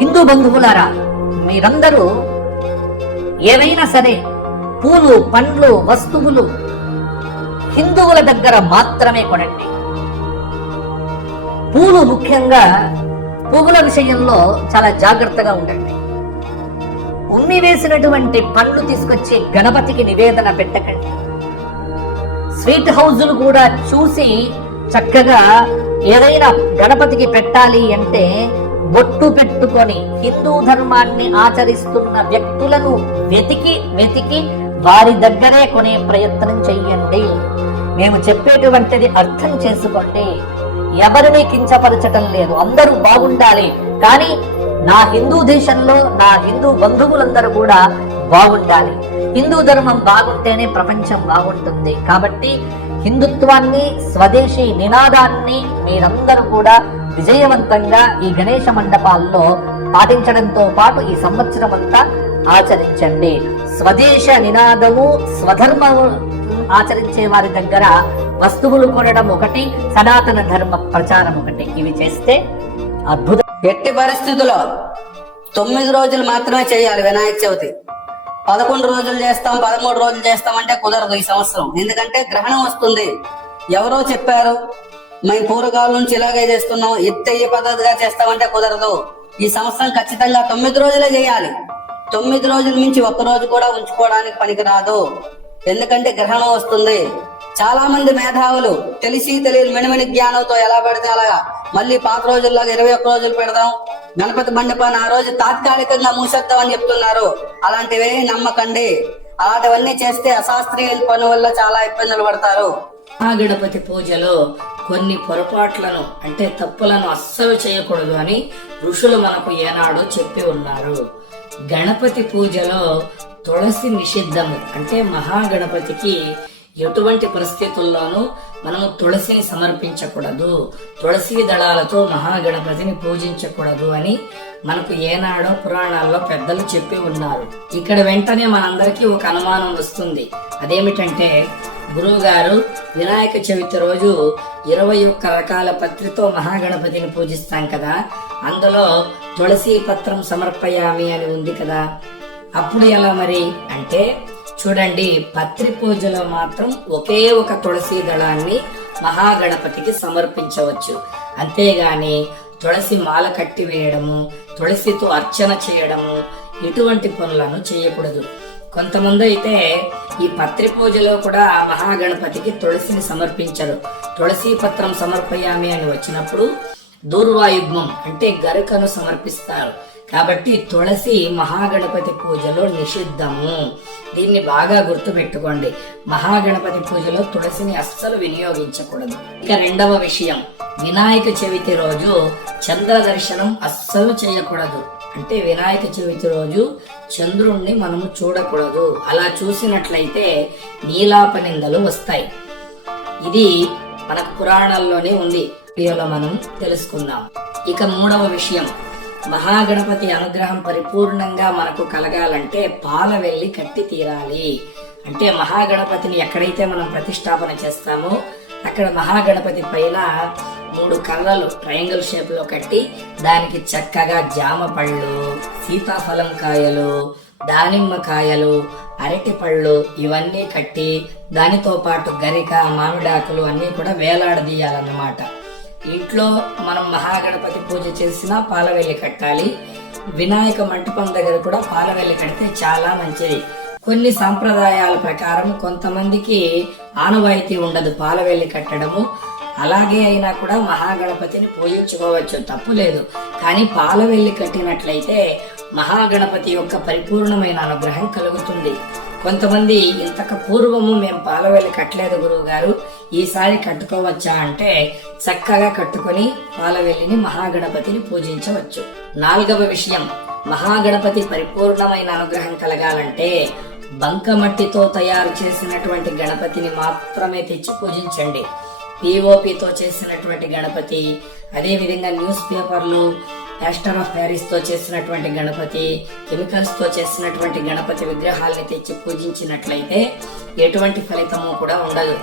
హిందూ బంధువులారా, మీరందరూ ఏవైనా సరే పూలు, పండ్లు, వస్తువులు హిందువుల దగ్గర మాత్రమే కొనండి. పూలు, ముఖ్యంగా పువ్వుల విషయంలో చాలా జాగ్రత్తగా ఉండండి. ఉమ్మి వేసినటువంటి పండ్లు తీసుకొచ్చి గణపతికి నివేదన పెట్టకండి. స్వీట్ హౌజులు కూడా చూసి చక్కగా ఏదైనా గణపతికి పెట్టాలి అంటే బొట్టు పెట్టుకొని హిందూ ధర్మాన్ని ఆచరిస్తున్న వ్యక్తులను వెతికి వారి దగ్గరే కొనే ప్రయత్నం చెయ్యండి. మేము చెప్పేటువంటిది అర్థం చేసుకోండి. ఎవరిని కించపరచటం లేదు, అందరూ బాగుండాలి. కానీ నా హిందూ దేశంలో నా హిందూ బంధువులందరూ కూడా బాగుండాలి. హిందూ ధర్మం బాగుంటేనే ప్రపంచం బాగుంటుంది. కాబట్టి హిందుత్వాన్ని, స్వదేశీ నినాదాన్ని మీరందరూ కూడా విజయవంతంగా ఈ గణేశ మండపాల్లో పాటించడంతో పాటు ఈ సంవత్సరం అంతా ఆచరించండి. స్వదేశ నినాదము, స్వధర్మము ఆచరించే వారి దగ్గర వస్తువులు కొనడం ఒకటి, సనాతన ధర్మ ప్రచారం ఒకటి. ఇవి చేస్తే అద్భుతం. ఎట్టి పరిస్థితుల్లో 9 రోజులు మాత్రమే చేయాలి వినాయక చవితి. 11 రోజులు చేస్తాం, 13 రోజులు చేస్తాం అంటే కుదరదు ఈ సంవత్సరం. ఎందుకంటే గ్రహణం వస్తుంది. ఎవరో చెప్పారు, మేము పూర్వకాలం నుంచి ఇలాగే చేస్తున్నాం, ఈ పద్ధతిగా చేస్తామంటే కుదరదు. ఈ సంవత్సరం ఖచ్చితంగా 9 రోజులే చేయాలి. 9 రోజుల నుంచి 1 రోజు కూడా ఉంచుకోవడానికి పనికిరాదు. ఎందుకంటే గ్రహణం వస్తుంది. చాలా మంది మేధావులు తెలిసి తెలియని మిణమిణి జ్ఞానంతో ఎలా పెడితే అలాగా మళ్ళీ పాత రోజుల్లాగా 21 రోజులు పెడదాం, గణపతి మండపాన్ని ఆ రోజు తాత్కాలికంగా మూసేద్దాం అని చెప్తున్నారు. అలాంటివే నమ్మకండి. అలాంటివన్నీ చేస్తే అశాస్త్రీయ పని వల్ల చాలా ఇబ్బందులు పడతారు. మహాగణపతి పూజలో కొన్ని పొరపాట్లను అంటే తప్పులను అస్సలు చేయకూడదు అని ఋషులు మనకు ఏనాడో చెప్పి ఉన్నారు. గణపతి పూజలో తులసి నిషిద్ధము. అంటే మహాగణపతికి ఎటువంటి పరిస్థితుల్లోనూ మనము తులసిని సమర్పించకూడదు, తులసి దళాలతో మహాగణపతిని పూజించకూడదు అని మనకు ఏనాడో పురాణాల్లో పెద్దలు చెప్పి ఉన్నారు. ఇక్కడ వెంటనే మనందరికీ ఒక అనుమానం వస్తుంది. అదేమిటంటే, గురువు గారు వినాయక చవితి రోజు 21 రకాల పత్రితో మహాగణపతిని పూజిస్తాం కదా, అందులో తులసి పత్రం సమర్పయామి అని ఉంది కదా, అప్పుడు ఎలా మరి అంటే, చూడండి, పత్రి పూజలో మాత్రం ఒకే ఒక తులసి దళాన్ని మహాగణపతికి సమర్పించవచ్చు. అంతేగాని తులసి మాల కట్టి వేయడము, తులసితో అర్చన చేయడము ఇటువంటి పనులను చేయకూడదు. కొంతమంది అయితే ఈ పత్రి పూజలో కూడా మహాగణపతికి తులసిని సమర్పించరు. తులసి పత్రం సమర్పయామి అని వచ్చినప్పుడు దూర్వాయుగ్మం అంటే గరికను సమర్పిస్తారు. కాబట్టి తులసి మహాగణపతి పూజలో నిషిద్ధము. దీన్ని బాగా గుర్తు పెట్టుకోండి. మహాగణపతి పూజలో తులసిని అస్సలు వినియోగించకూడదు. ఇక రెండవ విషయం, వినాయక చవితి రోజు చంద్ర దర్శనం అస్సలు చేయకూడదు. అంటే వినాయక చవితి రోజు చంద్రుణ్ణి మనము చూడకూడదు. అలా చూసినట్లయితే నీలాపనిందలు వస్తాయి. ఇది మనకు పురాణాల్లోనే ఉంది. వీడియోలో మనం తెలుసుకుందాం. ఇక మూడవ విషయం, మహాగణపతి అనుగ్రహం పరిపూర్ణంగా మనకు కలగాలంటే పాలవెల్లి కట్టి తీరాలి. అంటే మహాగణపతిని ఎక్కడైతే మనం ప్రతిష్టాపన చేస్తామో అక్కడ మహాగణపతి పైన 3 కర్రలు ట్రయాంగిల్ షేప్ లో కట్టి దానికి చక్కగా జామ పళ్ళు, సీతాఫలం కాయలు, దానిమ్మ కాయలు, అరటి పళ్ళు ఇవన్నీ కట్టి దానితో పాటు గరిక, మామిడాకులు అన్ని కూడా వేలాడదీయాలన్నమాట. ఇంట్లో మనం మహాగణపతి పూజ చేసినా పాలవెల్లి కట్టాలి. వినాయక మంటపం దగ్గర కూడా పాలవెల్లి కడితే చాలా మంచిది. కొన్ని సాంప్రదాయాల ప్రకారం కొంతమందికి ఆనవాయితీ ఉండదు పాలవెల్లి కట్టడము. అలాగే అయినా కూడా మహాగణపతిని పూజించుకోవచ్చు, తప్పు లేదు. కానీ పాలవెల్లి కట్టినట్లయితే మహాగణపతి యొక్క పరిపూర్ణమైన అనుగ్రహం కలుగుతుంది. కొంతమంది ఇంతకు పూర్వము మేము పాలవెల్లి కట్టలేదు గురువు గారు, ఈసారి కట్టుకోవచ్చా అంటే చక్కగా కట్టుకొని పాలవెల్లిని మహాగణపతిని పూజించవచ్చు. 4వ విషయం, మహాగణపతి పరిపూర్ణమైన అనుగ్రహం కలగాలంటే బంకమట్టితో తయారు చేసినటువంటి గణపతిని మాత్రమే తెచ్చి పూజించండి. పిఓపితో చేసినటువంటి గణపతి, అదే విధంగా న్యూస్ పేపర్లు, ప్లాస్టర్ ఆఫ్ ప్యారిస్ తో చేసినటువంటి గణపతి, కెమికల్స్ తో చేసినటువంటి గణపతి విగ్రహాల్ని తెచ్చి పూజించినట్లయితే ఎటువంటి ఫలితము కూడా ఉండదు.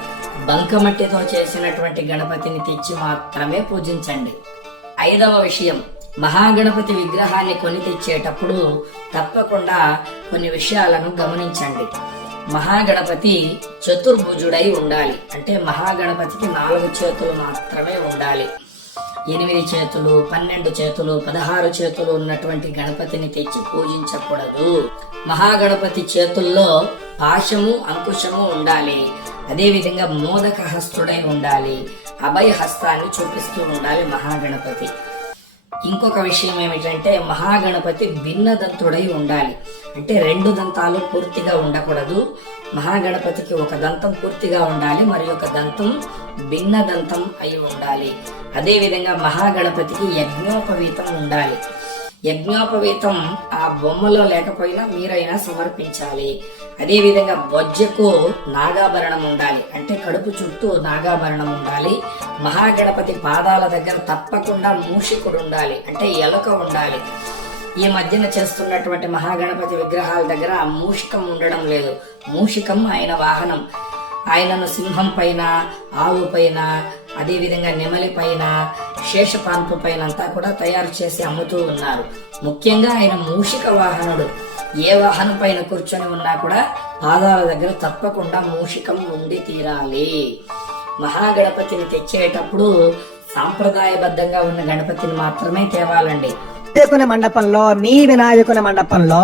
బంకమట్టితో చేసినటువంటి గణపతిని తెచ్చి మాత్రమే పూజించండి. 5వ విషయం, మహాగణపతి విగ్రహాన్ని కొని తెచ్చేటప్పుడు తప్పకుండా కొన్ని విషయాలను గమనించండి. మహాగణపతి చతుర్భుజుడై ఉండాలి. అంటే మహాగణపతికి 4 చేతులు మాత్రమే ఉండాలి. 8 చేతులు, 12 చేతులు, 16 చేతులు ఉన్నటువంటి గణపతిని తెచ్చి పూజించకూడదు. మహాగణపతి చేతుల్లో పాశము, అంకుశము ఉండాలి. అదేవిధంగా మోదక హస్తుడై ఉండాలి. అభయ హస్తాన్ని చూపిస్తూ ఉండాలి మహాగణపతి. ఇంకొక విషయం ఏమిటంటే మహాగణపతి భిన్నదంతుడై ఉండాలి. అంటే 2 దంతాలు పూర్తిగా ఉండకూడదు. మహాగణపతికి ఒక దంతం పూర్తిగా ఉండాలి, మరి ఒక దంతం భిన్న దంతం అయి ఉండాలి. అదేవిధంగా మహాగణపతికి యజ్ఞోపవీతం ఉండాలి. యజ్ఞోపవీతం ఆ బొమ్మలో లేకపోయినా మీరైనా సమర్పించాలి. అదేవిధంగా బొజ్జకు నాగాభరణం ఉండాలి. అంటే కడుపు చుట్టూ నాగాభరణం ఉండాలి. మహాగణపతి పాదాల దగ్గర తప్పకుండా మూషికుడు ఉండాలి. అంటే ఎలుక ఉండాలి. ఈ మధ్యన చేస్తున్నటువంటి మహాగణపతి విగ్రహాల దగ్గర ఆ మూషికం ఉండడం లేదు. మూషికం ఆయన వాహనం. ఆయనను సింహం పైన, ఆవు పైన, అదేవిధంగా నెమలి పైన, శేషపాన్పు పైన అంతా కూడా తయారు చేసి అమ్ముతూ ఉన్నారు. ముఖ్యంగా ఆయన మూషిక వాహనుడు. ఏ వాహనం పైన కూర్చొని ఉన్నా కూడా పాదాల దగ్గర తప్పకుండా మూషికం ఉండి తీరాలి. మహాగణపతిని తెచ్చేటప్పుడు సాంప్రదాయబద్ధంగా ఉన్న గణపతిని మాత్రమే తేవాలండి. వినాయకుని మండపంలో, మీ వినాయకుని మండపంలో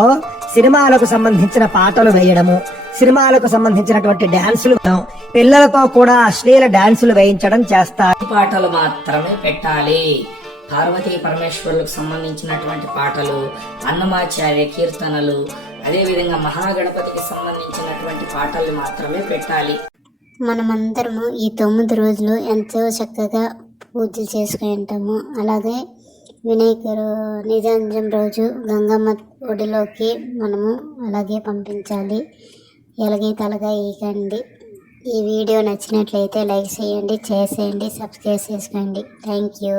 సినిమాలకు సంబంధించిన పాటలు వేయడము, సినిమాలకు సంబంధించినటువంటి డాన్సులు, పిల్లలతో కూడా అశ్లీల డాన్సులు వేయించడం చేస్తారు. పాటలు మాత్రమే పెట్టాలి. పార్వతీ పరమేశ్వరులకు సంబంధించినటువంటి పాటలు, అన్నమాచార్య కీర్తనలు, అదేవిధంగా మహాగణపతికి సంబంధించినటువంటి పాటలు మాత్రమే పెట్టాలి. మనమందరము ఈ 9 రోజులు ఎంతో చక్కగా పూజలు చేసుకుని ఉంటాము. అలాగే వినాయకుడు నిజాంజం రోజు గంగమ్మ ఒడిలోకి మనము అలాగే పంపించాలి. ఎలాగే తలగా ఈకండి. ఈ వీడియో నచ్చినట్లయితే లైక్ చేయండి, షేర్ చేయండి, సబ్స్క్రైబ్ చేసుకోండి. Thank you.